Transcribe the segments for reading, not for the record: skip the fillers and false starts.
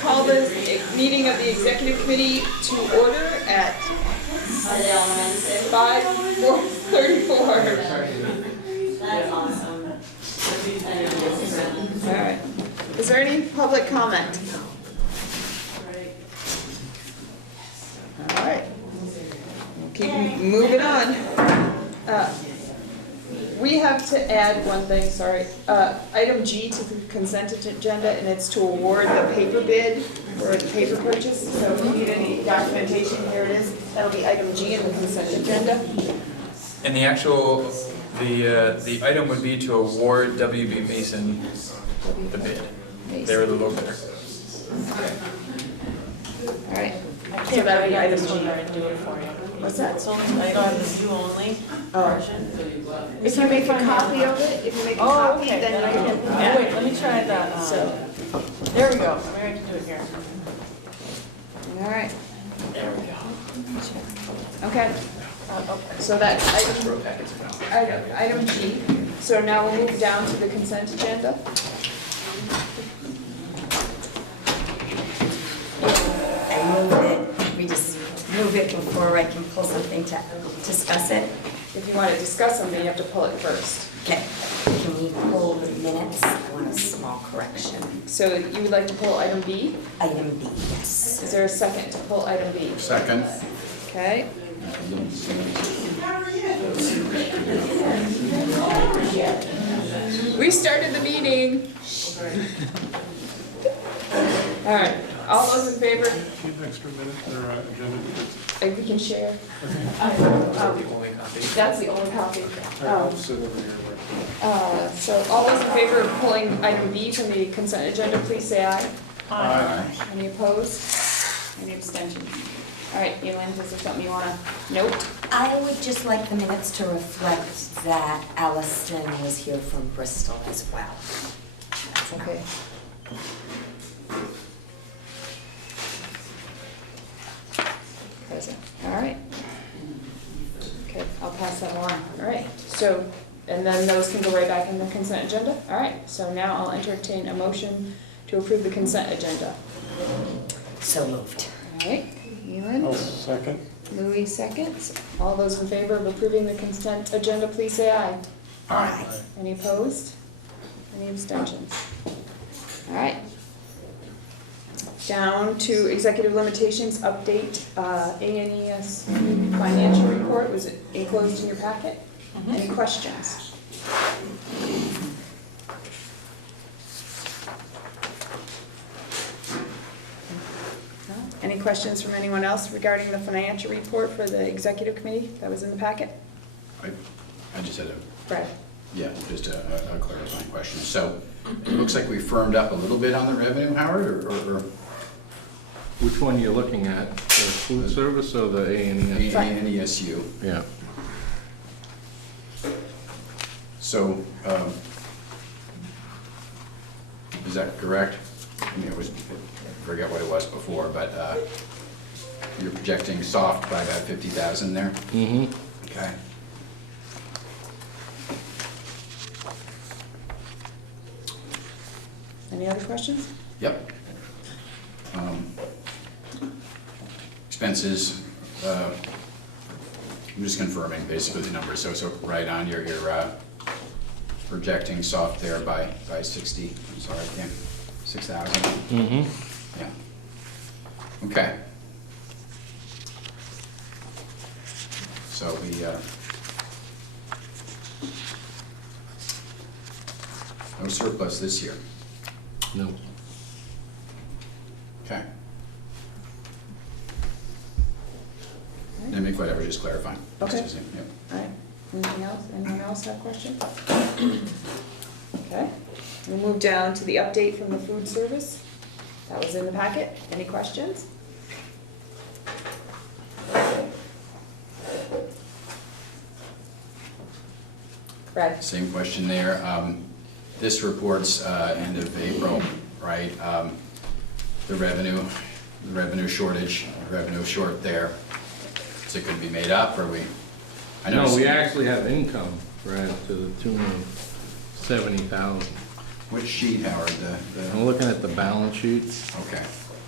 call this meeting of the Executive Committee to order at 5:34. That's awesome. All right. Is there any public comment? All right. We'll keep moving on. We have to add one thing, sorry. Item G to the consent agenda, and it's to award the paper bid for the paper purchase. So if you need any documentation, here it is. That'll be item G in the consent agenda. And the actual, the item would be to award WB Mason the bid. They were the low bidder. All right. So that'll be item G. Do it for you. What's that? It's only, I got the view only version. If you make a copy of it, if you make a Oh, copy, okay, then then I you can, can. oh, wait, let me try that. So, There we go, maybe I can do it here. all right. There we go. Okay. Okay. So that item G. So now we'll move down to the consent agenda. I move it, we just move it before I can pull something to discuss it. If you want to discuss something, you have to pull it first. Okay, can we pull the minutes? I want a small correction. So you would like to pull item B? Item B, yes. Is there a second to pull item B? Second. Okay. We started the meeting. All right, all those in favor, Few extra minutes or agenda. if we can share. The only copy. That's the only copy. I'll sit over here. So all those in favor of pulling item B from the consent agenda, please say aye. Aye. Any opposed? Any abstentions? All right, Elin, is there something you want to note? I would just like the minutes to reflect that Allison was here from Bristol as well. Okay. Present, all right. Okay, I'll pass that along, all right. So, and then those can go right back in the consent agenda? All right, so now I'll entertain a motion to approve the consent agenda. So moved. All right, Elin? I'll second. Louis seconds. All those in favor of approving the consent agenda, please say aye. Aye. Any opposed? Any abstentions? All right. Down to executive limitations update, A&ES financial report, was it enclosed in your packet? Any questions? No? Any questions from anyone else regarding the financial report for the executive committee that was in the packet? I just had a, Brad? just a clarifying question. So it looks like we firmed up a little bit on the revenue, Howard, or Which one are you looking at? The food service or the A&E? ANESU? Yeah. So, is that correct? I mean, it was, I forget what it was before, but you're projecting soft by about 50,000 there? Mm-hmm. Okay. Any other questions? Yep. Expenses, I'm just confirming basically the numbers. So right on, you're projecting soft there by 60, I'm sorry, yeah, 6,000. Mm-hmm. Yeah. Okay. So no surplus this year. No. Okay. Make whatever, just clarifying. Okay. Yep. All right, anything else? Anyone else have questions? Okay, we'll move down to the update from the food service. That was in the packet. Any questions? Brad? Same question there. This report's end of April, right? The revenue shortage, revenue short there. Is it gonna be made up, or we? I No, noticed- we actually have income, right, to the tune of 70,000. Which sheet, Howard? I'm looking at the balance sheet. Okay.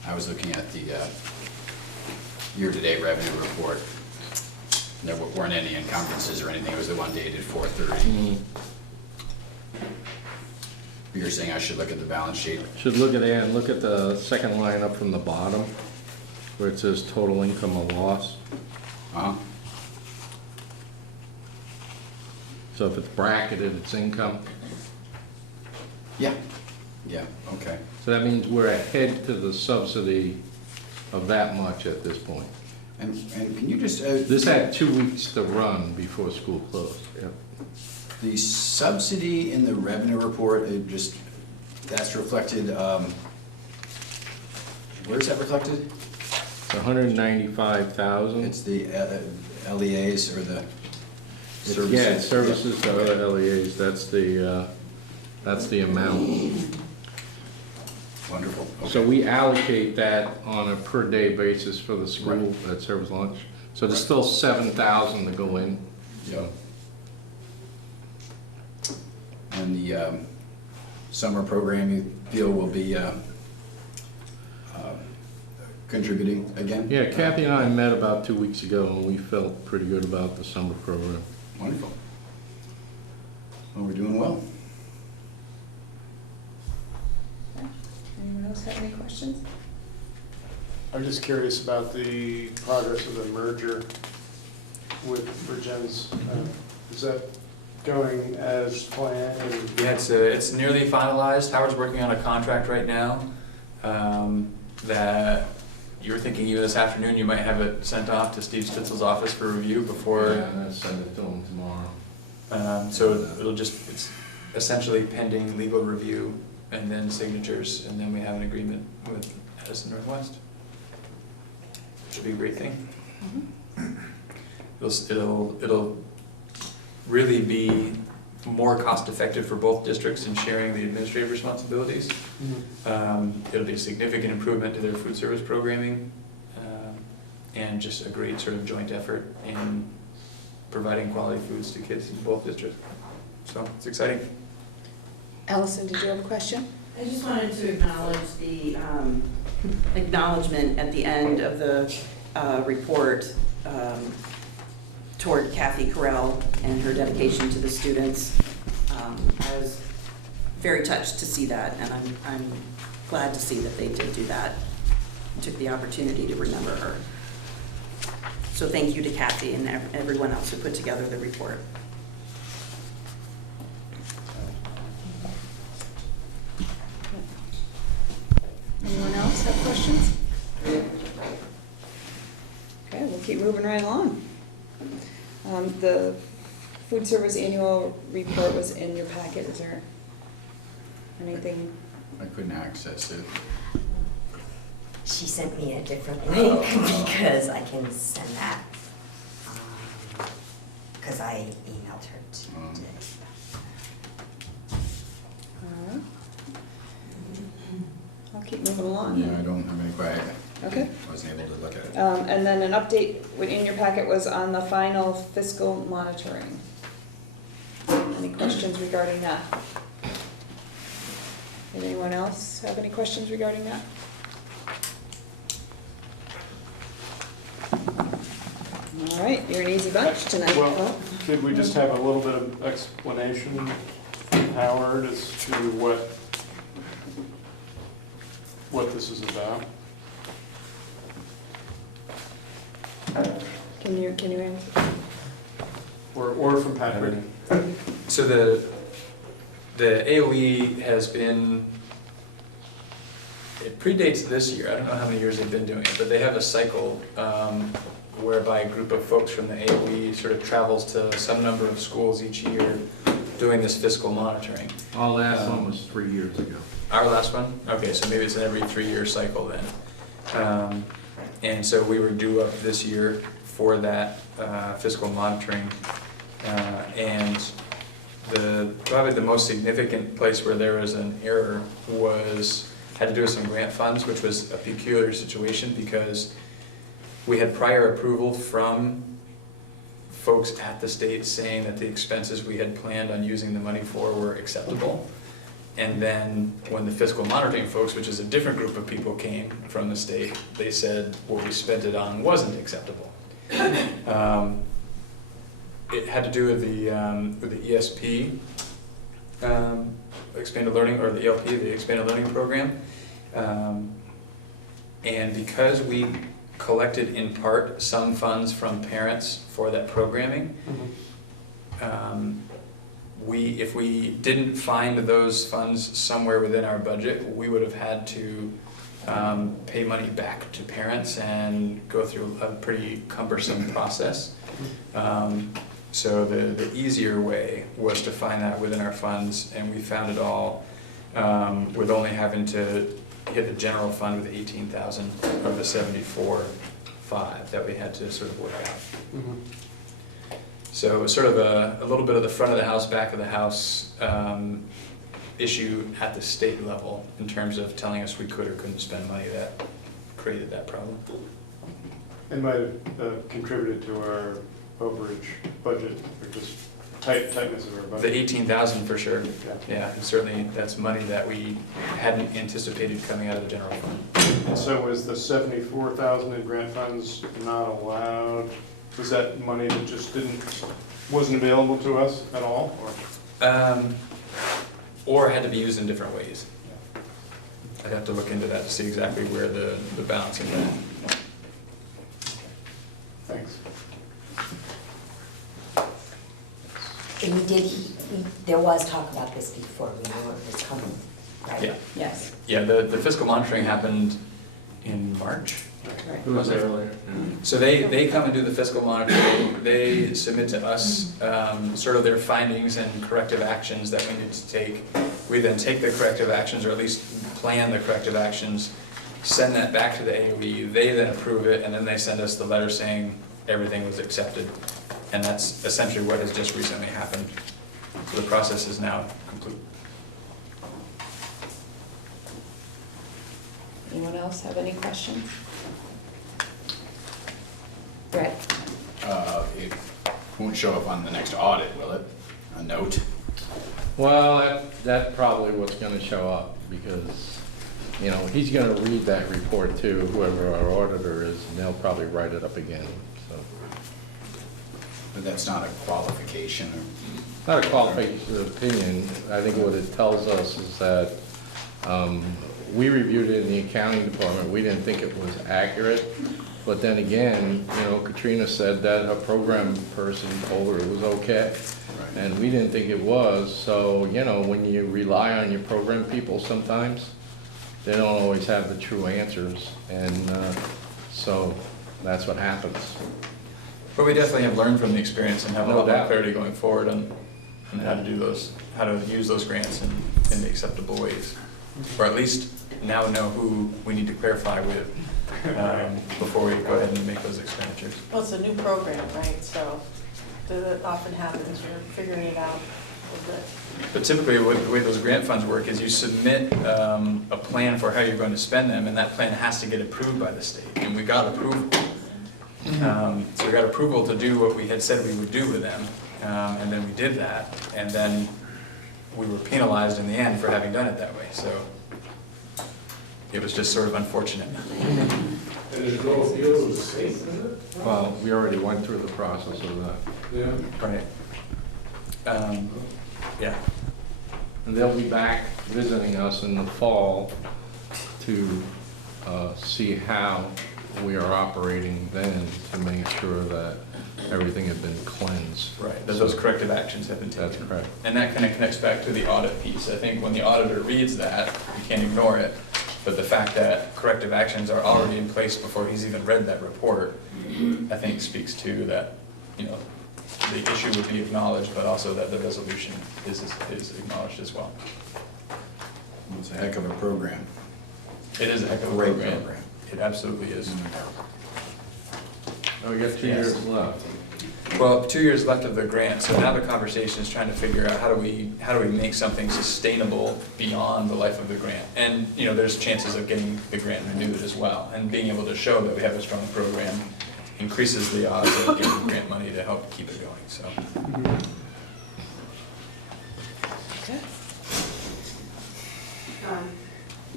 I was looking at the year-to-date revenue report. There weren't any encumbrances or anything, it was the one dated 4/30. You're saying I should look at the balance sheet? Should look at it and look at the second line up from the bottom, where it says total income or loss. Uh-huh. So if it's bracketed, it's income. Yeah, yeah, okay. So that means we're ahead to the subsidy of that much at this point. And can you just, This had 2 weeks to run before school closed. Yep. the subsidy in the revenue report, that's reflected, where is that reflected? It's 195,000. It's the LEAs or the services? Yeah, services to other LEAs, that's the amount. Wonderful. Okay. So we allocate that on a per-day basis for the school that serves lunch. So there's still 7,000 to go in. Yeah. And the summer program you feel will be contributing again? Yeah, Kathy and I met about 2 weeks ago, and we felt pretty good about the summer program. Wonderful. Well, we're doing well. Anyone else have any questions? I'm just curious about the progress of the merger with Virgin's. Is that going as planned? Yeah, it's nearly finalized. Howard's working on a contract right now, that you were thinking even this afternoon you might have it sent off to Steve Spitzel's office for review before. Yeah, and I'll send it to them tomorrow. So it's essentially pending legal review and then signatures, and then we have an agreement with Edison Northwest. Which will be a great thing. It'll really be more cost effective for both districts in sharing the administrative responsibilities. It'll be a significant improvement to their food service programming, and just a great sort of joint effort in providing quality foods to kids in both districts. So it's exciting. Allison, did you have a question? I just wanted to acknowledge the acknowledgement at the end of the report toward Kathy Carell and her dedication to the students. I was very touched to see that, and I'm glad to see that they did do that, took the opportunity to remember her. So thank you to Kathy and everyone else who put together the report. Anyone else have questions? Okay, we'll keep moving right along. The food service annual report was in your packet. Is there anything? I couldn't access it. She sent me a different link because I can send that. Because I emailed her today. All right. I'll keep moving along. Yeah, I don't have any questions. Okay. I wasn't able to look at it. And then an update in your packet was on the final fiscal monitoring. Any questions regarding that? Did anyone else have any questions regarding that? All right, you're an easy bunch tonight. Well, could we just have a little bit of explanation from Howard as to what this is about? Can you answer? Or from Patrick? So the AOE has been, it predates this year. I don't know how many years they've been doing it, but they have a cycle whereby a group of folks from the AOE sort of travels to some number of schools each year doing this fiscal monitoring. Our last one was 3 years ago. Our last one? Okay, so maybe it's an every 3-year cycle then. And so we were due up this year for that fiscal monitoring. And probably the most significant place where there was an error had to do with some grant funds, which was a peculiar situation because we had prior approval from folks at the state saying that the expenses we had planned on using the money for were acceptable. And then when the fiscal monitoring folks, which is a different group of people, came from the state, they said what we spent it on wasn't acceptable. It had to do with the ESP, expanded learning, or the ELP, the expanded learning program. And because we collected in part some funds from parents for that programming, if we didn't find those funds somewhere within our budget, we would have had to pay money back to parents and go through a pretty cumbersome process. So the easier way was to find that within our funds, and we found it all with only having to hit the general fund with 18,000 of the 74.5 that we had to sort of work out. So it was sort of a little bit of the front of the house, back of the house issue at the state level in terms of telling us we could or couldn't spend money that created that problem. It might have contributed to our overage budget, or just tightness of our The budget. 18,000 for sure. Yeah. Yeah, and certainly that's money that we hadn't anticipated coming out of the general fund. And so was the 74,000 in grant funds not allowed? Was that money that just wasn't available to us at all, or? Or had to be used in different ways. I'd have to look into that to see exactly where the balancing went. Thanks. And there was talk about this before, we knew it was coming, right? Yeah, Yes. yeah. The fiscal monitoring happened in March. It was earlier. So they come and do the fiscal monitoring. They submit to us sort of their findings and corrective actions that we need to take. We then take the corrective actions, or at least plan the corrective actions, send that back to the AOE. They then approve it, and then they send us the letter saying everything was accepted. And that's essentially what has just recently happened. So the process is now complete. Anyone else have any questions? Brett? It won't show up on the next audit, will it? A note? Well, that probably what's gonna show up, because, you know, he's gonna read that report too, whoever our auditor is, and they'll probably write it up again, so. But that's not a qualification, or? Not a qualification of opinion. I think what it tells us is that we reviewed it in the accounting department. We didn't think it was accurate. But then again, you know, Katrina said that her program person told her it was okay. Right. And we didn't think it was. So, you know, when you rely on your program people sometimes, they don't always have the true answers. And so that's what happens. But we definitely have learned from the experience and have a No lot more doubt. clarity going forward on how to do those, how to use those grants in the acceptable ways. Or at least now know who we need to clarify with before we go ahead and make those expenditures. Well, it's a new program, right, so that often happens, you're figuring it out a little bit. But typically, the way those grant funds work is you submit a plan for how you're going to spend them, and that plan has to get approved by the state. And we got approval. So we got approval to do what we had said we would do with them, and then we did that, and then we were penalized in the end for having done it that way. So it was just sort of unfortunate. And there's no appeal to the state, is it? Well, we already went through the process of that. Yeah. Right. Yeah. And they'll be back visiting us in the fall to see how we are operating then, to make sure that everything had been cleansed. Right, that those corrective actions have been taken. That's correct. And that kind of connects back to the audit piece. I think when the auditor reads that, you can't ignore it. But the fact that corrective actions are already in place before he's even read that report, I think speaks to that, you know, the issue would be acknowledged, but also that the resolution is acknowledged as well. It's a heck of a program. It is a heck of a Great program. program. It absolutely is. Now we got 2 Yes. years left. Well, 2 years left of the grant, so now the conversation is trying to figure out how do we make something sustainable beyond the life of the grant? And, you know, there's chances of getting the grant renewed as well, and being able to show that we have a strong program increases the odds of getting grant money to help keep it going, so.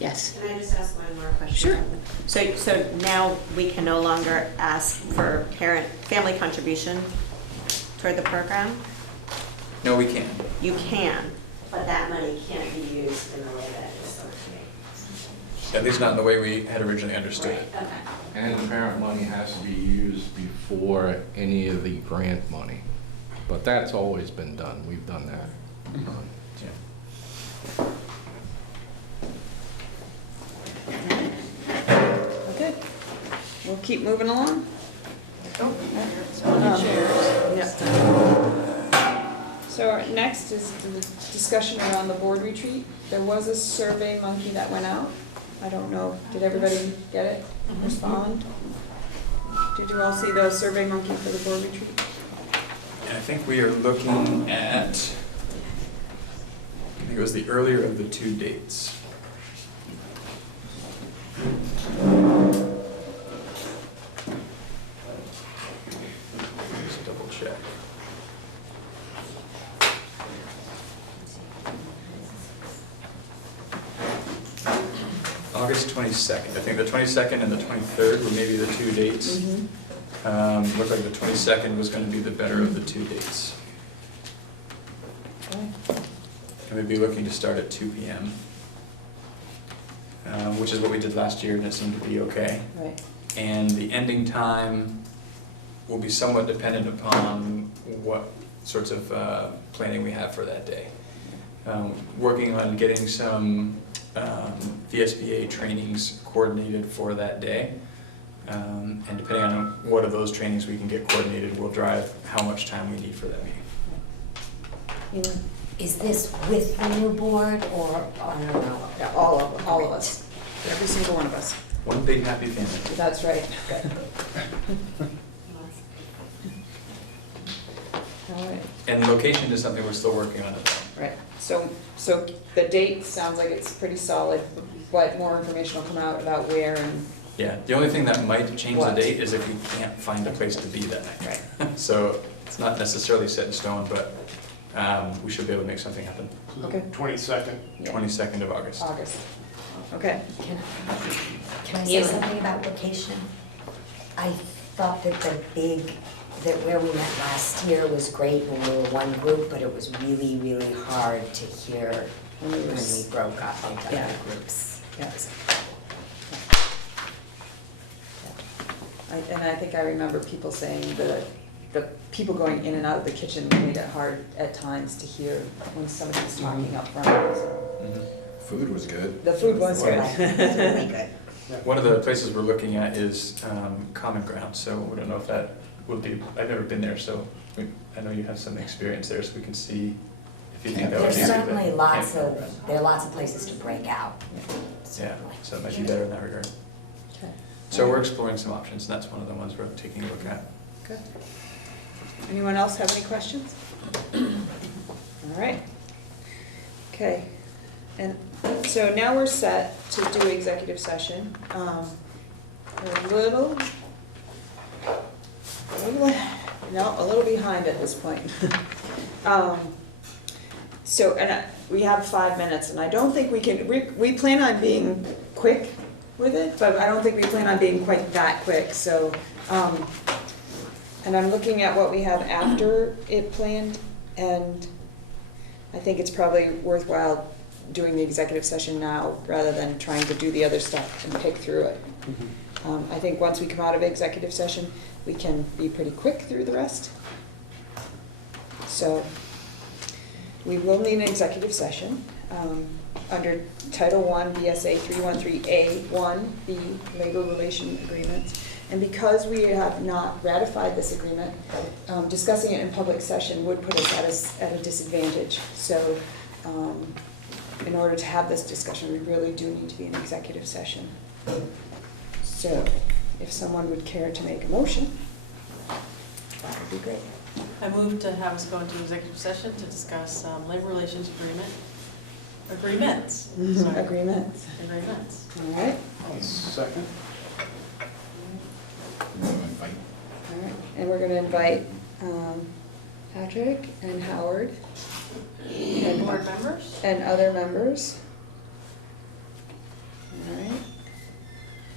Yes. Can I just ask one more question? Sure. So now we can no longer ask for family contribution toward the program? No, we can't. You can, but that money can't be used in the way that it's supposed to be. At least not in the way we had originally understood it. Okay. And the parent money has to be used before any of the grant money. But that's always been done. We've done that. Yeah. Okay, we'll keep moving along. So our next is the discussion around the board retreat. There was a survey monkey that went out. I don't know, did everybody get it, respond? Did you all see the survey monkey for the board retreat? And I think we are looking at, I think it was the earlier of the two dates. Just double check. August 22nd. I think the 22nd and the 23rd were maybe the two dates. Looked like the 22nd was going to be the better of the two dates. Okay. And we'd be looking to start at 2 p.m., which is what we did last year, and it seemed to be okay. Right. And the ending time will be somewhat dependent upon what sorts of planning we have for that day. Working on getting some VSBA trainings coordinated for that day. And depending on what of those trainings we can get coordinated will drive how much time we need for that meeting. Is this with the new board or, I don't know? Yeah, all of us, every single one of us. One big happy family. That's right. All right. And location is something we're still working on as well. Right, so the date sounds like it's pretty solid, but more information will come out about where and, Yeah, the only thing that might change the What? date is if we can't find a place to be that night. right, So it's not necessarily set in stone, but we should be able to make something happen. Okay. 22nd. yeah, 22nd of August. August. Okay, Can I say something about location? I thought that that where we met last year was great when we were one group, but it was really, really hard to hear When we were when we broke up into Yeah. other groups. yes. And I think I remember people saying the people going in and out of the kitchen made it hard at times to hear when somebody was talking up front. So Mhm. Food was good. the food was good. It was really good. One of the places we're looking at is Common Ground, so we don't know if that will be, I've never been there, so I know you have some experience there, so we can see if you think that would There's be. certainly there are lots of places to break out. Yeah, certainly. so it might be better in that regard. Okay. So we're exploring some options, and that's one of the ones we're taking a look at. Good. Anyone else have any questions? All right. Okay, and so now we're set to do executive session. We're a little behind at this point. So, we have 5 minutes, and I don't think we can, we plan on being quick with it, but I don't think we plan on being quite that quick, so, and I'm looking at what we have after it planned, and I think it's probably worthwhile doing the executive session now, rather than trying to do the other stuff and pick through it. I think once we come out of executive session, we can be pretty quick through the rest. So, we will need an executive session under Title I, BSA 313A1B, Labor Relation Agreements. And because we have not ratified this agreement, discussing it in public session would put us at a disadvantage. So, in order to have this discussion, we really do need to be in executive session. So, if someone would care to make a motion, that would be great. I move to have us go into executive session to discuss labor relations agreements. Sorry. Agreements. Agreements. All right. I'll second. Invite. All right, and we're gonna invite Patrick and Howard Board members? and other members.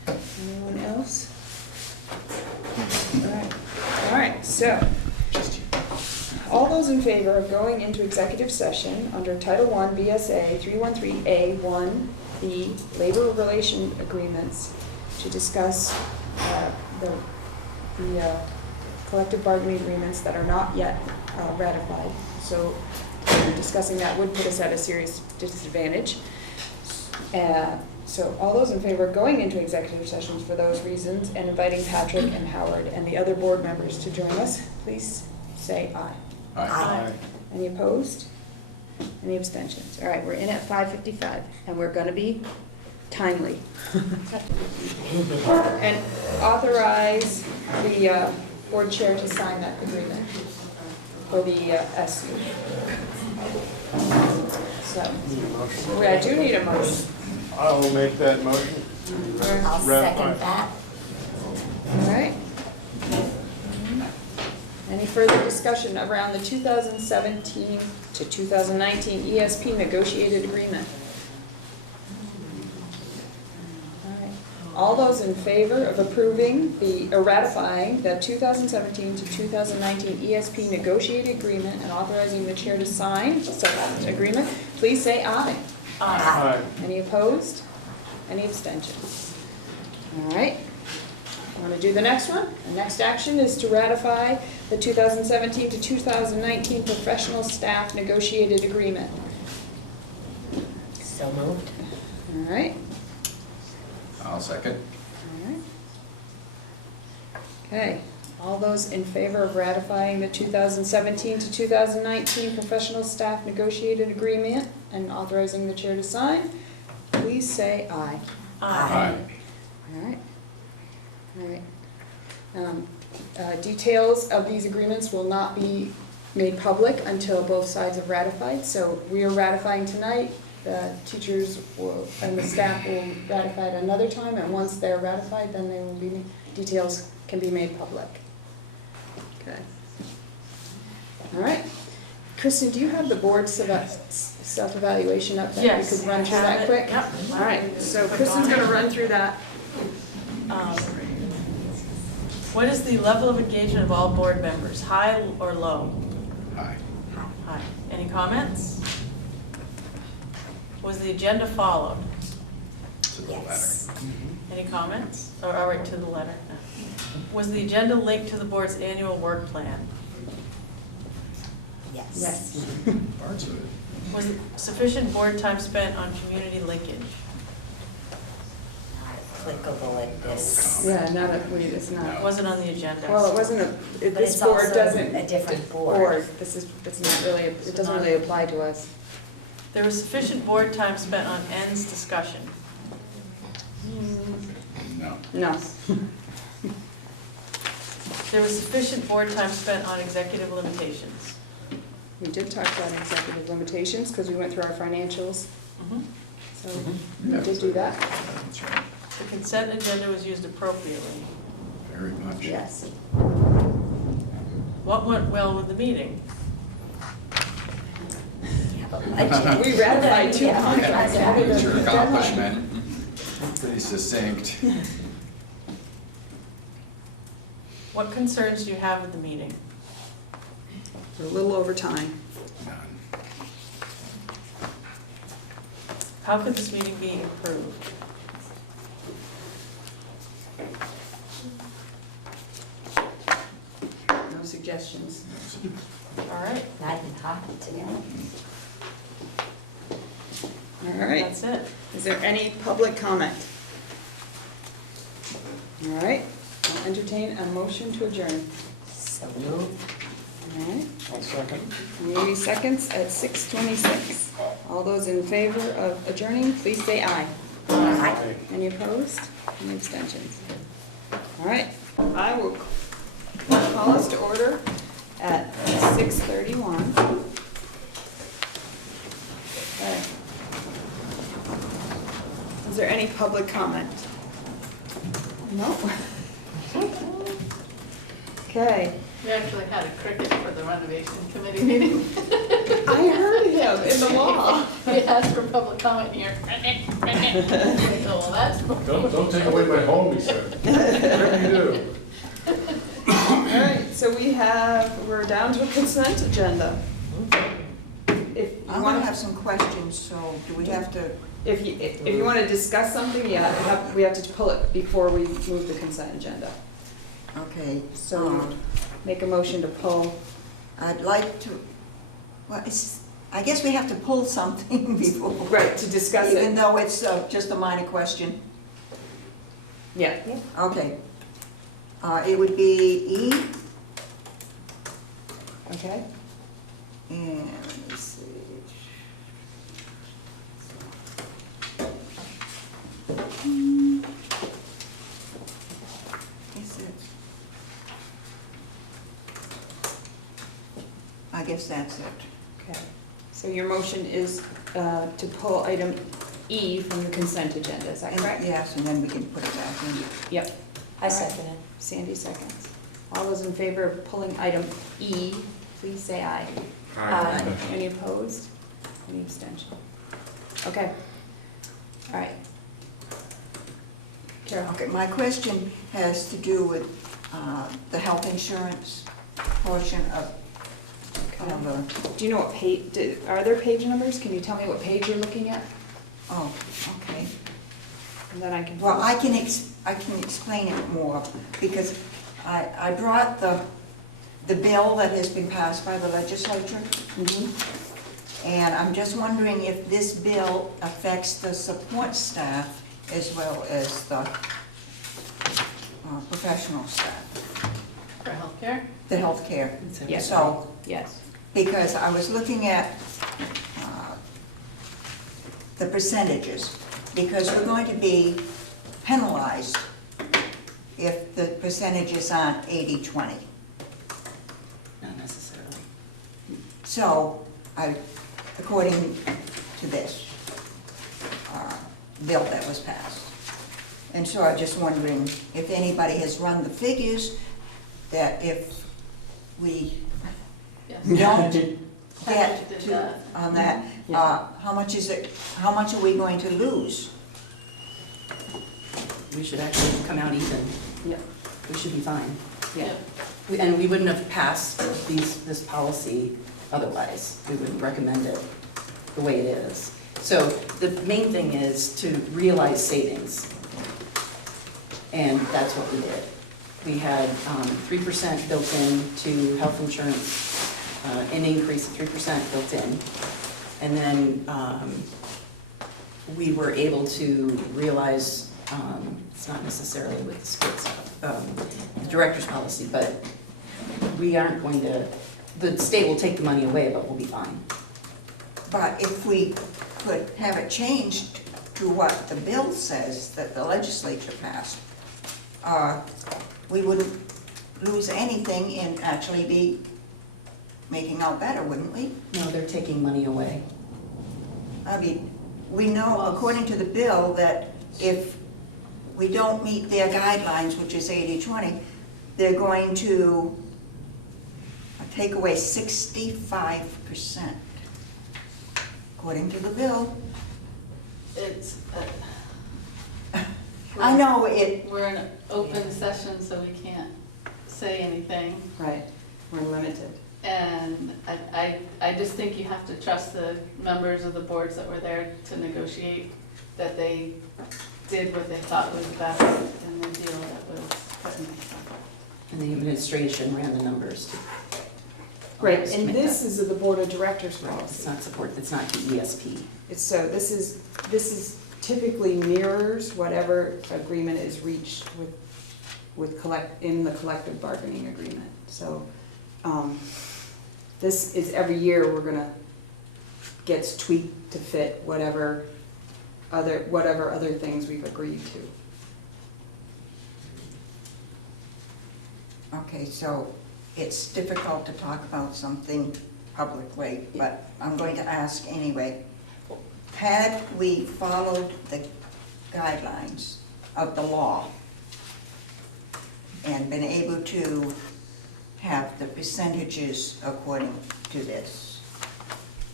Anyone else? All right, so, all those in favor of going into executive session under Title I BSA 313A1, the labor relation agreements to discuss the collective bargaining agreements that are not yet ratified. So discussing that would put us at a serious disadvantage. So all those in favor of going into executive sessions for those reasons and inviting Patrick and Howard and the other board members to join us, please say aye. Aye. Any opposed? Any abstentions? All right, we're in at 5:55 and we're gonna be timely. And authorize the board chair to sign that agreement for the SU. So, I do need a motion. I will make that motion. I'll second that. All right. Any further discussion around the 2017 to 2019 ESP negotiated agreement? All right. All those in favor of approving or ratifying the 2017 to 2019 ESP negotiated agreement and authorizing the chair to sign such agreement, please say aye. Aye. Any opposed? Any abstentions? All right. Want to do the next one? The next action is to ratify the 2017 to 2019 professional staff negotiated agreement. So moved. All right. I'll second. All right. Okay. All those in favor of ratifying the 2017 to 2019 professional staff negotiated agreement and authorizing the chair to sign, please say aye. Aye. All right. All right. Details of these agreements will not be made public until both sides have ratified. So we are ratifying tonight. The teachers will, and the staff will ratify at another time. And once they're ratified, then they will be, details can be made public. Okay. All right. Kristen, do you have the board self-evaluation up that we Yes, could run through I that have quick? it. Yep. All right, so Kristen's gonna run through that. What is the level of engagement of all board members, high or low? Aye. High. Any comments? Was the agenda followed? To the Yes. Any comments? Or, all right, to the letter. No. Was the agenda linked to the board's annual work plan? Yes. Yes. Parts of it. Was sufficient board time spent on community linkage? Not applicable at this. Yeah, not a, it's It not. wasn't on the agenda. Well, it wasn't a, But this it's board also doesn't. a different board. This is, it's not really, it doesn't really apply to us. There was sufficient board time spent on ends discussion? No. No. There was sufficient board time spent on executive limitations? We did talk about executive limitations because we went through our financials, Mhm. so we did do that. That's right. The consent agenda was used appropriately. Very much. Yes. What went well with the meeting? We ratified two Yeah. contracts. That's your accomplishment. Pretty succinct. What concerns do you have with the meeting? We're a little over time. None. How could this meeting be improved? No suggestions. All right, Not even talking to them. All right. that's it. Is there any public comment? All right. I'll entertain a motion to adjourn. So moved. All right. I'll second. 80 seconds at 6:26. All those in favor of adjourning, please say aye. Aye. Any opposed? Any abstentions? All right, I will call us to order at 6:31. Okay. Is there any public comment? No? Okay. We actually had a cricket for the renovation committee meeting. I heard him in the law. He asked for public comment here. I go, well, that's. Don't take away my home, he said. Whatever you do. All right, so we're down to a consent agenda. If you I'm gonna want, have some questions, so do we have to, if you want to discuss something, yeah, we have to pull it before we move the consent agenda. okay, So make a motion to pull. I'd like to, well, I guess we have to pull something before. Right, to discuss Even it. though it's just a minor question. Yeah. Okay. It would be E, Okay. and let me see. Is it? I guess that's it. Okay. So your motion is to pull item E from the consent agenda, is that And- correct? Yes, and then we can put it back in. Yep. I second it. Sandy seconds. All those in favor of pulling item E, please say aye. Any opposed? Any abstention? Okay. All right. Carol? Okay, my question has to do with the health insurance portion of Do you know what page, are there page numbers? Can you tell me what page you're looking at? oh, okay. And then I can. Well, I can explain it more, because I brought the bill that has been passed by the legislature, Mhm. and I'm just wondering if this bill affects the support staff as well as the professional staff, For healthcare? the healthcare. Yes. So, Yes. because I was looking at the percentages, because we're going to be penalized if the percentages aren't 80-20. Not necessarily. So, according to this bill that was passed. And so I'm just wondering if anybody has run the figures, that if we Yes. don't Did get to, that. on that, how much is it, how much are we going to lose? We should actually come out even. Yep. We should be fine. Yeah. And we wouldn't have passed this policy otherwise. We wouldn't recommend it the way it is. So the main thing is to realize savings. And that's what we did. We had 3% built in to health insurance, an increase of 3% built in. And then we were able to realize, it's not necessarily with the split stuff, the director's policy, but we aren't going to, the state will take the money away, but we'll be fine. But if we could have it changed to what the bill says that the legislature passed, we wouldn't lose anything and actually be making out better, wouldn't we? No, they're taking money away. I mean, we know according to the bill that if we don't meet their guidelines, which is 80-20, they're going to take away 65%. According to the bill. It's, I know it, we're in an open session, so we can't say anything. Right. We're limited. And I just think you have to trust the members of the boards that were there to negotiate, that they did what they thought was best in the deal that was put in. And the administration ran the numbers to. Right, to and make this that. is the Board of Directors It's policy. not support, it's not the ESP. So this is typically mirrors whatever agreement is reached in the collective bargaining agreement. So, this is every year we're gonna, gets tweaked to fit whatever other things we've agreed to. okay, so it's difficult to talk about something publicly, but I'm going to ask anyway. Had we followed the guidelines of the law and been able to have the percentages according to this,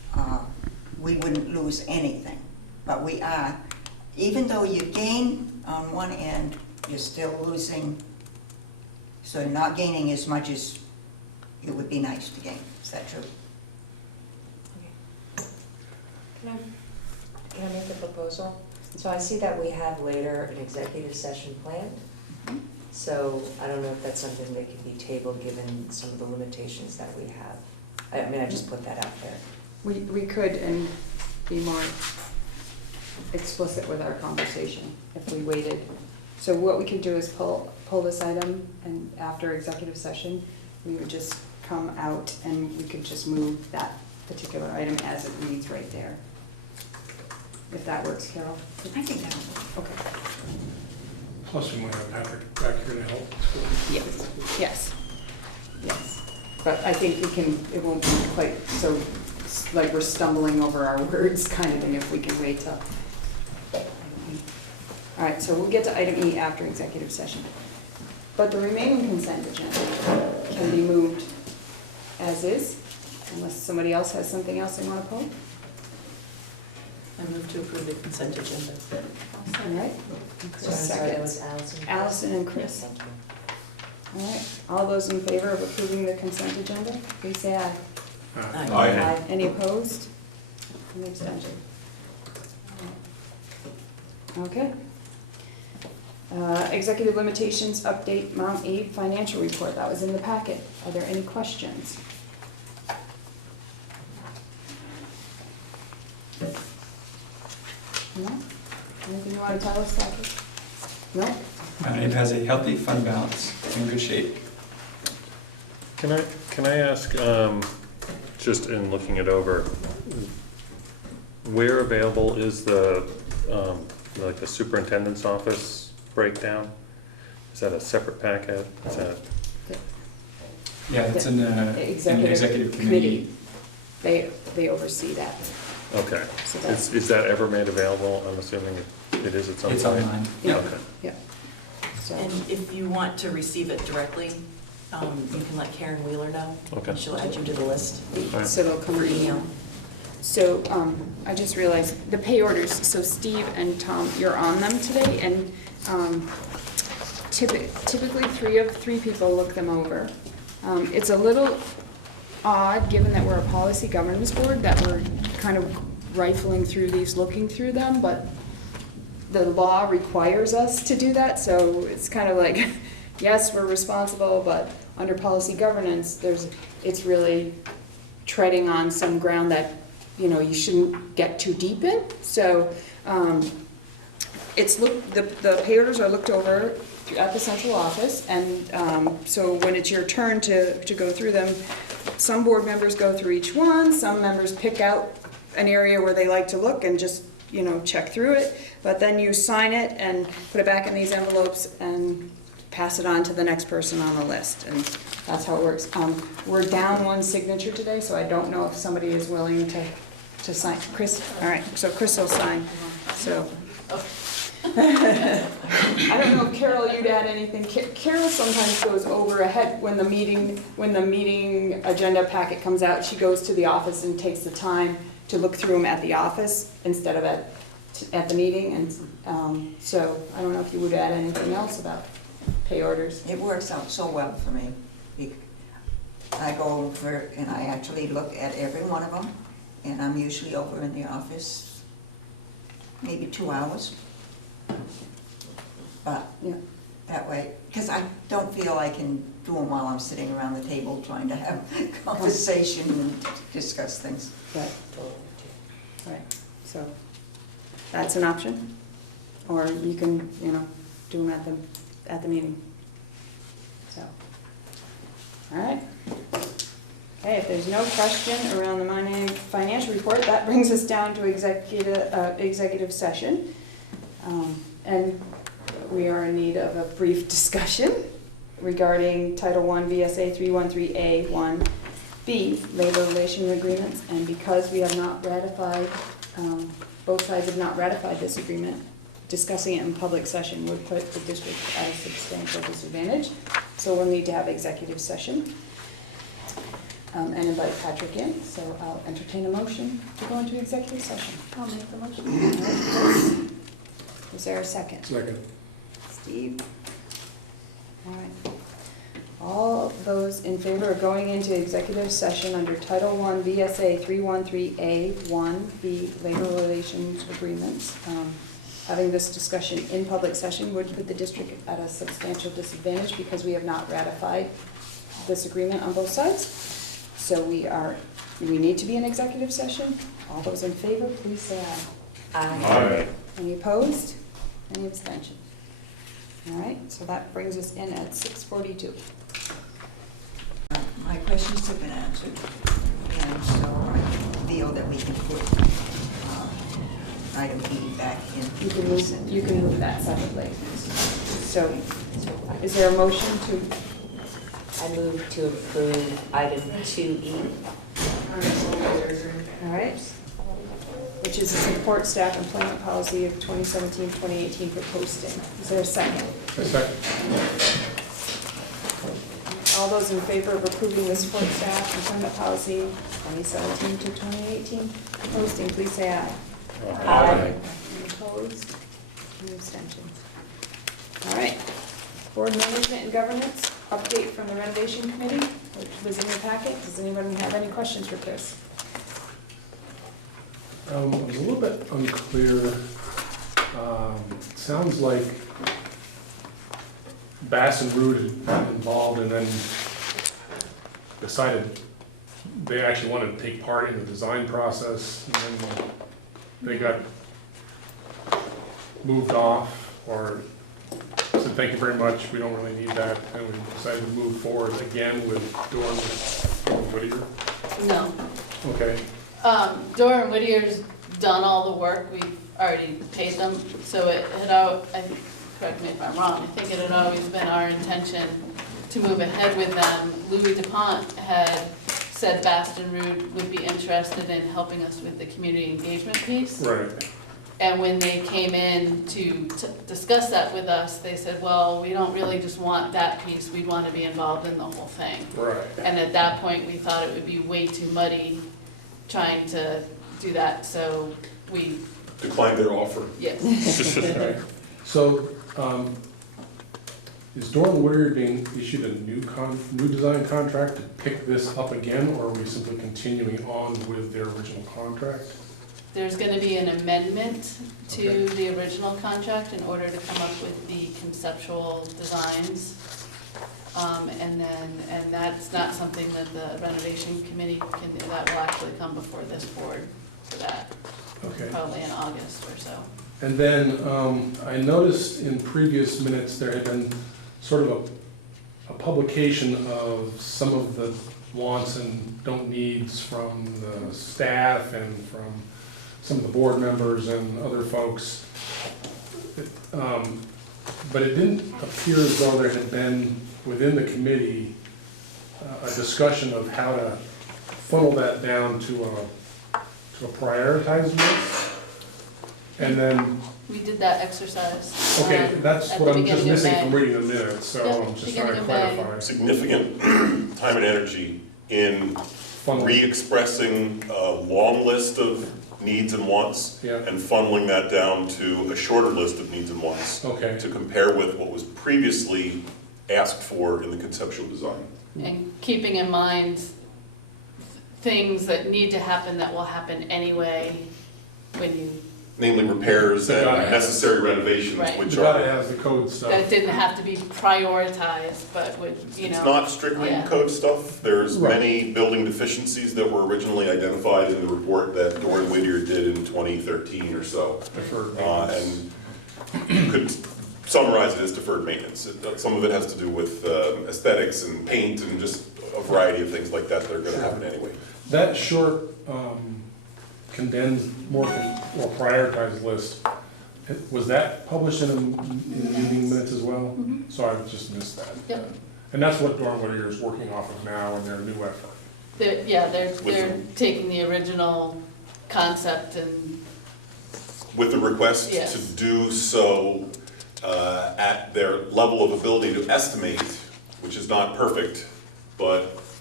we wouldn't lose anything. But we are, even though you gain on one end, you're still losing, so you're not gaining as much as it would be nice to gain. Is that true? Can I make a proposal? So I see that we have later an executive session planned. So I don't know if that's something that could be tabled, given some of the limitations that we have. I mean, I just put that out there. We could and be more explicit with our conversation if we waited. So what we could do is pull this item, and after executive session, we would just come out and we could just move that particular item as it reads right there. If that works, Carol? I think that will work. Okay. Plus, we might have Patrick back here to help. Yes, yes, yes. But I think we can, it won't be quite so, like we're stumbling over our words kind of thing if we can wait till. All right, so we'll get to item E after executive session. But the remaining consent agenda can be moved as is, unless somebody else has something else they want to pull. I move to approve the consent agenda. All right. And Chris seconds. Allison and Chris. Thank you. All right, all those in favor of approving the consent agenda, please say aye. Aye. Any opposed? Any abstention? Okay. Executive limitations update Mount Abe financial report, that was in the packet. Are there any questions? No? Anything you want to tell us, Patrick? No? Mount Abe has a healthy fund balance, in good shape. Can I ask, just in looking it over, where available is the, like the superintendent's office breakdown? Is that a separate packet? Is that, Yeah, that's in the executive committee. They oversee that. okay. So that's- Is that ever made available? I'm assuming it is at some point? It's online. Yeah. Okay. Yeah. So, And if you want to receive it directly, you can let Karen Wheeler know. Okay. She'll add you to the list. Alright. so they'll come For to email. email. So, I just realized, the pay orders, so Steve and Tom, you're on them today, and, typically three people look them over. It's a little odd, given that we're a policy governance board, that we're kind of rifling through these, looking through them, but the law requires us to do that, so it's kind of like, yes, we're responsible, but under policy governance, it's really treading on some ground that, you know, you shouldn't get too deep in. So, the pay orders are looked over at the central office, and so when it's your turn to go through them, some board members go through each one, some members pick out an area where they like to look and just, you know, check through it, but then you sign it and put it back in these envelopes and pass it on to the next person on the list, and that's how it works. We're down one signature today, so I don't know if somebody is willing to sign. Chris? All right, so Chris will sign, so. I don't know if Carol, you'd add anything. Carol sometimes goes over ahead when the meeting agenda packet comes out. She goes to the office and takes the time to look through them at the office instead of at the meeting. And so I don't know if you would add anything else about pay orders. It works out so well for me. I go over and I actually look at every one of them, and I'm usually over in the office maybe 2 hours. But Yeah. that way, because I don't feel I can do them while I'm sitting around the table trying to have conversation and discuss things. Right. Right. So that's an option, or you can, you know, do them at the meeting. So, all right. Okay, if there's no question around the mining financial report, that brings us down to executive session. And we are in need of a brief discussion regarding Title I VSA 313A1B, labor relation agreements. And because we have not ratified, both sides have not ratified this agreement, discussing it in public session would put the district at a substantial disadvantage. So we'll need to have executive session. and invite Patrick in, so I'll entertain a motion to go into executive session. I'll make the motion. All right, Chris. Is there a second? Second. Steve? All right. All those in favor of going into executive session under Title I VSA 313A1, the Labor Relations Agreements, having this discussion in public session would put the district at a substantial disadvantage because we have not ratified this agreement on both sides. So we need to be in executive session. All those in favor, please say aye. Aye. Any opposed? Any abstention? All right, so that brings us in at 6:42. My questions have been answered, and so I feel that we can put item E back in. You can move that separately. So is there a motion to, I move to approve item 2E. all right, which is a support staff employment policy of 2017-2018 for posting. Is there a second? A second. All those in favor of approving the support staff employment policy 2017-2018 posting, please say aye. Aye. Any opposed? Any abstentions? All right. Board management and governance, update from the renovation committee, which was in your packet. Does anybody have any questions for Chris? I was a little bit unclear. It sounds like Bass and Root had gotten involved and then decided they actually wanted to take part in the design process, and then they got moved off, or said, thank you very much, we don't really need that, and we decided to move forward again with Dorn Whittier. No. Okay, Dora and Whittier's done all the work, we've already paid them, so it had, correct me if I'm wrong, I think it had always been our intention to move ahead with them. Louis DuPont had said Baston Root would be interested in helping us with the community engagement piece. right. And when they came in to discuss that with us, they said, well, we don't really just want that piece, we'd want to be involved in the whole thing. Right. And at that point, we thought it would be way too muddy trying to do that, so we, Declined their offer. yes. Right. So, is Dorn Whittier being issued a new design contract to pick this up again, or are we simply continuing on with their original contract? There's gonna be an amendment Okay. to the original contract in order to come up with the conceptual designs. And that's not something that the renovation committee that will actually come before this board for that, Okay. probably in August or so. And then, I noticed in previous minutes, there had been sort of a publication of some of the wants and don't needs from the staff and from some of the board members and other folks. But it didn't appear as though there had been, within the committee, a discussion of how to funnel that down to a prioritized list. And then, We did that exercise. okay, that's at what the I'm just beginning of missing May. from reading the minutes, so Yep, I'm just trying to beginning of May. clarify. Significant time and energy in Funnel, re-expressing a long list of needs and wants yeah, and funneling that down to a shorter list of needs and wants okay, to compare with what was previously asked for in the conceptual design. And keeping in mind things that need to happen that will happen anyway when you, Namely repairs and Got it. necessary renovations, Right. which the guy are, has the code stuff. that didn't have to be prioritized, but would, you know. it's not strictly yeah. code stuff. There's Right. many building deficiencies that were originally identified in the report that Dorn Whittier did in 2013 or so. Deferred And maintenance. you could summarize it as deferred maintenance. Some of it has to do with aesthetics and paint and just a variety of things like that that are gonna happen anyway. That short, condensed, more prioritized list, was that published in the meeting minutes as well? Mhm. So I just missed that. Yep. And that's what Dorn Whittier is working off of now in their new effort. They're taking the original concept and, With the request Yes. to do so at their level of ability to estimate, which is not perfect, but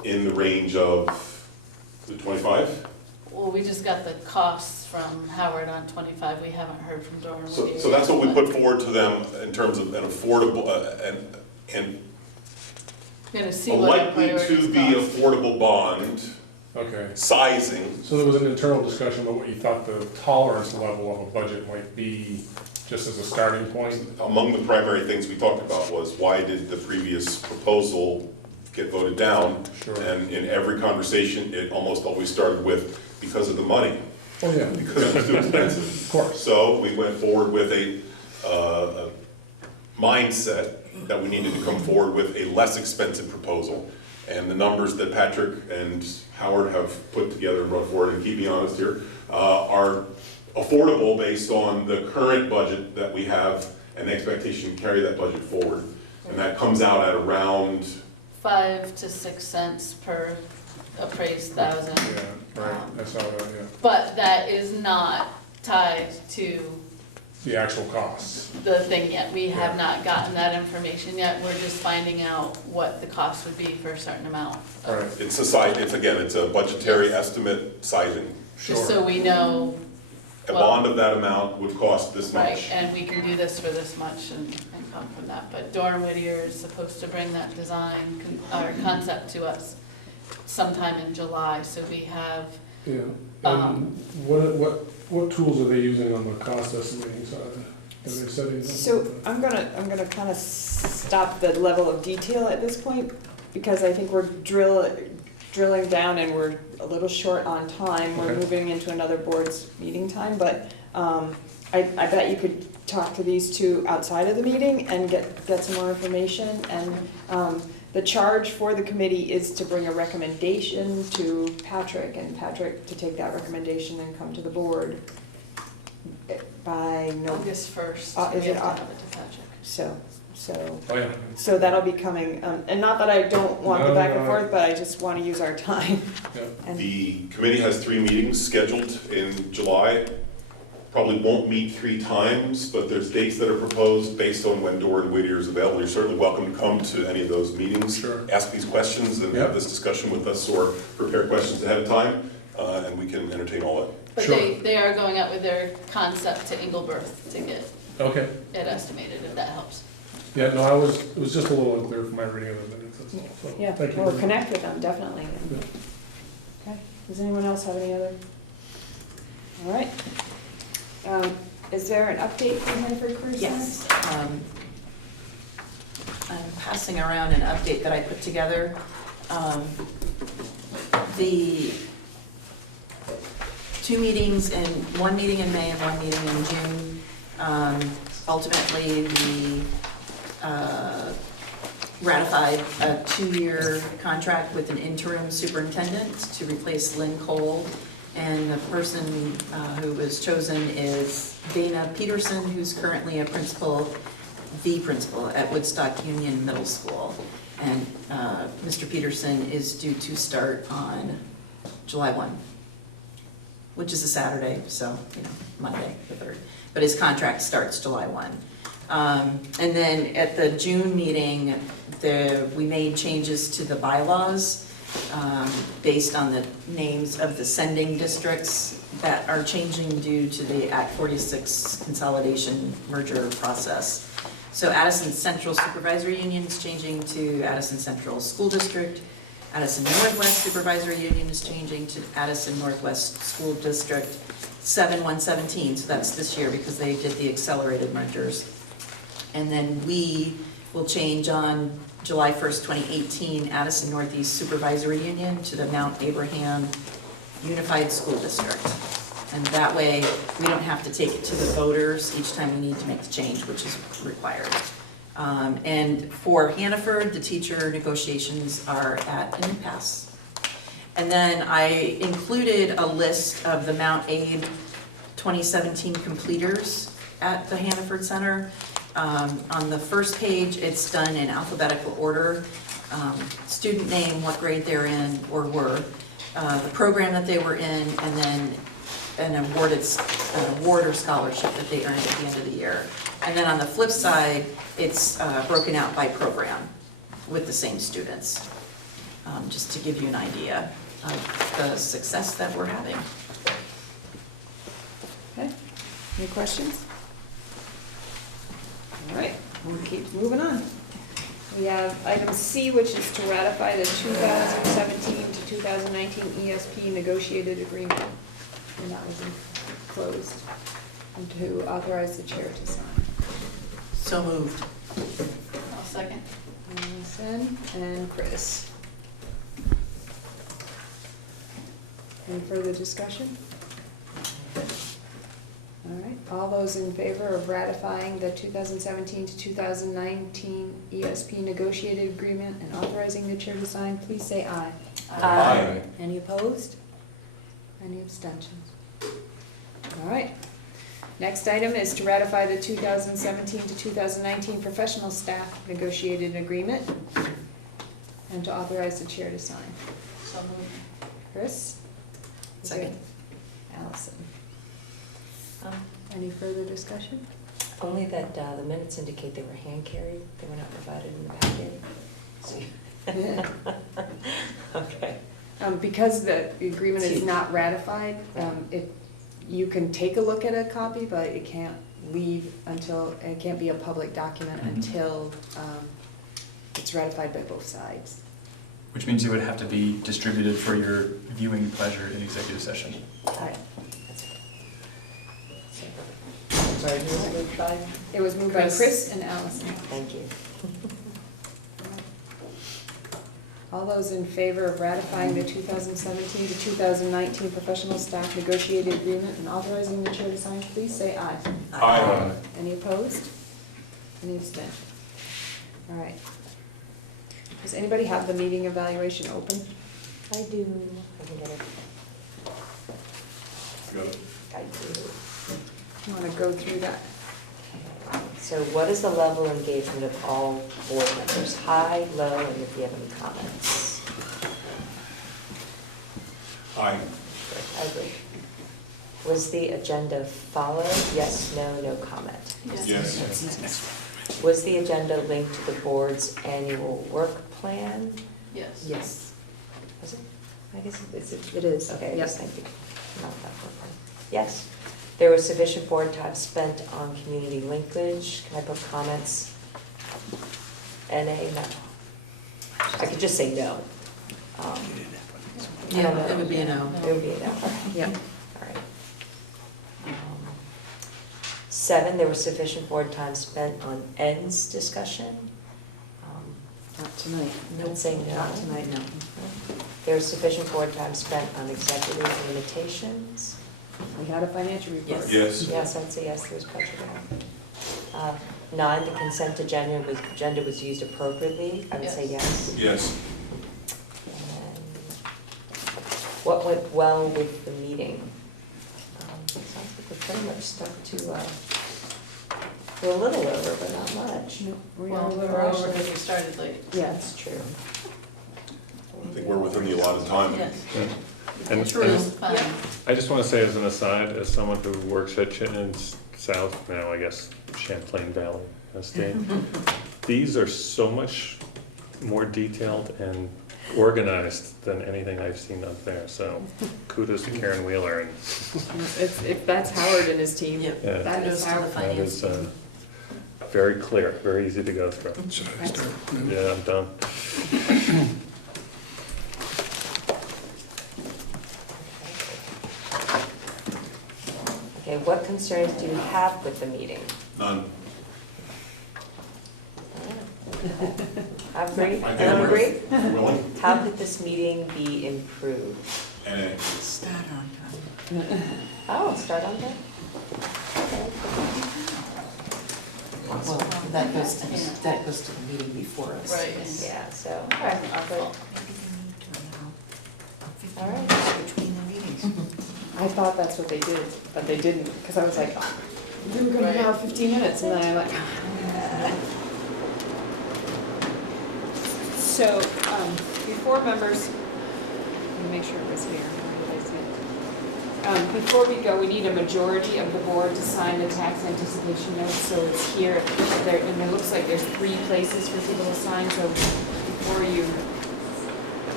in the range of, is it 25? Well, we just got the costs from Howard on 25, we haven't heard from Doran. So that's what we put forward to them in terms of an affordable, and Gonna see a what our likely to priorities be cost. affordable bond Okay. sizing. So there was an internal discussion about what you thought the tolerance level of a budget might be, just as a starting point? Among the primary things we talked about was why did the previous proposal get voted down? Sure. And in every conversation, it almost always started with, because of the money, Oh, yeah. because it was too expensive. Of course. So we went forward with a mindset that we needed to come forward with a less expensive proposal. And the numbers that Patrick and Howard have put together and brought forward, and keep me honest here, are affordable based on the current budget that we have and the expectation to carry that budget forward. And that comes out at around, 5 to 6 cents per appraised thousand. Yeah, right, I saw that, yeah. But that is not tied to The actual costs. the thing yet. We have not gotten that information yet. We're just finding out what the cost would be for a certain amount. All right, it's a budgetary estimate sizing. Just sure. so we know, A Well- bond of that amount would cost this right, much. and we can do this for this much and come from that. But Doran Whittier is supposed to bring that design, or concept to us sometime in July, so we have, Yeah, Um, and what tools are they using on the cost estimating side? Are they setting? So I'm gonna kind of stop the level of detail at this point, because I think we're drilling down and we're a little short on time. We're Okay. moving into another board's meeting time, but I bet you could talk to these two outside of the meeting and get some more information. And the charge for the committee is to bring a recommendation to Patrick, and Patrick to take that recommendation and come to the board by no, August 1st. Is we it have to have it to Patrick. so. Oh, yeah. So that'll be coming, and not that I don't want the No, back and no. forth, but I just want to use our time. Yeah. And The committee has 3 meetings scheduled in July. Probably won't meet 3 times, but there's dates that are proposed based on when Doran Whittier is available. You're certainly welcome to come to any of those meetings. Sure. Ask these questions and Yeah. have this discussion with us, or prepare questions ahead of time, and we can entertain all that. But Sure. they are going out with their concept to Engelberth to get Okay, it estimated, if that helps. yeah, no, it was just a little unclear from my reading of the minutes, that's all, so, Yeah, thank you. we'll connect with them, definitely. Okay, does anyone else have any other? All right. Is there an update from Hanford Cruise Center? Yes. I'm passing around an update that I put together. The 2 meetings one meeting in May and 1 meeting in June. Ultimately, we ratified a 2-year contract with an interim superintendent to replace Lynn Cole. And the person who was chosen is Dana Peterson, who's currently the principal at Woodstock Union Middle School. And Mr. Peterson is due to start on July 1, which is a Saturday, so, Monday the 3rd. But his contract starts July 1. And then at the June meeting, we made changes to the bylaws based on the names of the sending districts that are changing due to the Act 46 consolidation merger process. So Addison Central Supervisory Union is changing to Addison Central School District. Addison Northwest Supervisory Union is changing to Addison Northwest School District 7117, so that's this year because they did the accelerated mergers. And then we will change on July 1st, 2018, Addison Northeast Supervisory Union to the Mount Abraham Unified School District. And that way, we don't have to take it to the voters each time we need to make the change, which is required. And for Hannaford, the teacher negotiations are at an impasse. And then I included a list of the Mount Abe 2017 completers at the Hannaford Center. On the first page, it's done in alphabetical order. Student name, what grade they're in or were, the program that they were in, and then an award or scholarship that they earned at the end of the year. And then on the flip side, it's broken out by program with the same students. just to give you an idea of the success that we're having. Okay, any questions? All right, we'll keep moving on. We have item C, which is to ratify the 2017 to 2019 ESP negotiated agreement. And that was enclosed. And to authorize the chair to sign. So moved. I'll second. Allison and Chris. Any further discussion? All right, all those in favor of ratifying the 2017 to 2019 ESP negotiated agreement and authorizing the chair to sign, please say aye. Aye. Any opposed? Any abstentions? All right. Next item is to ratify the 2017 to 2019 professional staff negotiated agreement and to authorize the chair to sign. So moved. Chris? Second. Allison. Um, Any further discussion? Only that the minutes indicate they were hand carried, they were not provided in the packet. So- Okay. Because the agreement is not ratified, you can take a look at a copy, but it can't leave until, it can't be a public document until it's ratified by both sides. Which means it would have to be distributed for your viewing pleasure in executive session. All right. Sorry, who was moved by? It was moved by Chris. Chris and Allison. Thank you. All those in favor of ratifying the 2017 to 2019 professional staff negotiated agreement and authorizing the chair to sign, please say aye. Aye. Any opposed? Any abstentions? All right. Does anybody have the meeting evaluation open? I do. I can get it. Got it. I do. You want to go through that? So what is the level of engagement of all board members? High, low, and if you have any comments? Aye. I agree. Was the agenda followed? Yes, no comment. Yes. Was the agenda linked to the board's annual work plan? Yes. Yes. Was it? I guess It is. okay, Yep. yes, thank you. Not that work plan. Yes. There was sufficient board time spent on community linkage. Can I put comments? NA, no. I could just say no. Yeah, it would be a no. It would be a no. Yep. All right. 7, there was sufficient board time spent on ends discussion. Not tonight. I'd say no. Not tonight, no. There was sufficient board time spent on executive limitations. We had a financial report. Yes. Yes, I'd say yes, there was budget. 9, the consent agenda was used appropriately. I would say yes. Yes. And what went well with the meeting? Sounds like we're pretty much stuck to, we're a little over, but not much. No, Well, we were over because we started late. Yeah. That's true. I think we're within the allotted time. Yes. And True. and Fine. I just want to say as an aside, as someone who works at Chittenden South, now I guess Champlain Valley Estate, these are so much more detailed and organized than anything I've seen up there, so kudos to Karen Wheeler. And If that's Howard and his team, Yep. Yeah. that Kudos is to the Howard. that is very clear, very easy to go through. Should I start? Yeah, I'm done. Okay, what concerns do you have with the meeting? None. Agree? I Everyone agree? think we're willing. How could this meeting be improved? And Start on time. Oh, start on that? Well, that goes to the meeting before us. Right. Yeah, so, okay, Well, all right. Between the meetings. I thought that's what they did, but they didn't, because I was like, we were gonna have 15 minutes, and then I'm like. So, before members, let me make sure it was here. Where did I see it? Before we go, we need a majority of the board to sign the tax anticipation note, so it's here, there, and it looks like there's 3 places for people to sign, so before you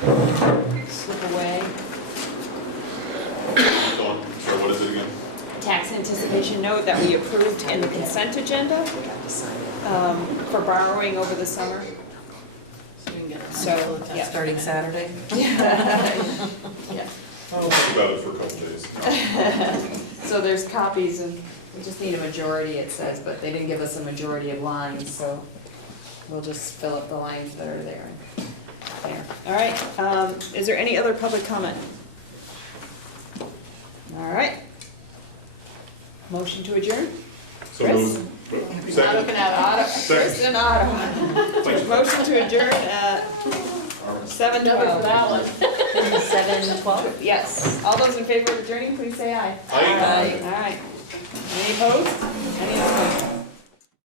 slip away. Dawn, sorry, what is it again? Tax anticipation note that we approved in the consent agenda for borrowing over the summer. So you can get it. So, yeah. Starting Saturday? Yeah. We'll talk about it for a couple days. So there's copies and we just need a majority, it says, but they didn't give us a majority of lines, so we'll just fill up the lines that are there. There. All right, is there any other public comment? All right. Motion to adjourn? So Chris? moved. Otto Second. can have it. Chris and Otto. Motion to adjourn at 7:12. Number for that one. 7:12? Yes. All those in favor of adjourning, please say aye. Aye. All right. Any opposed? Any opposed?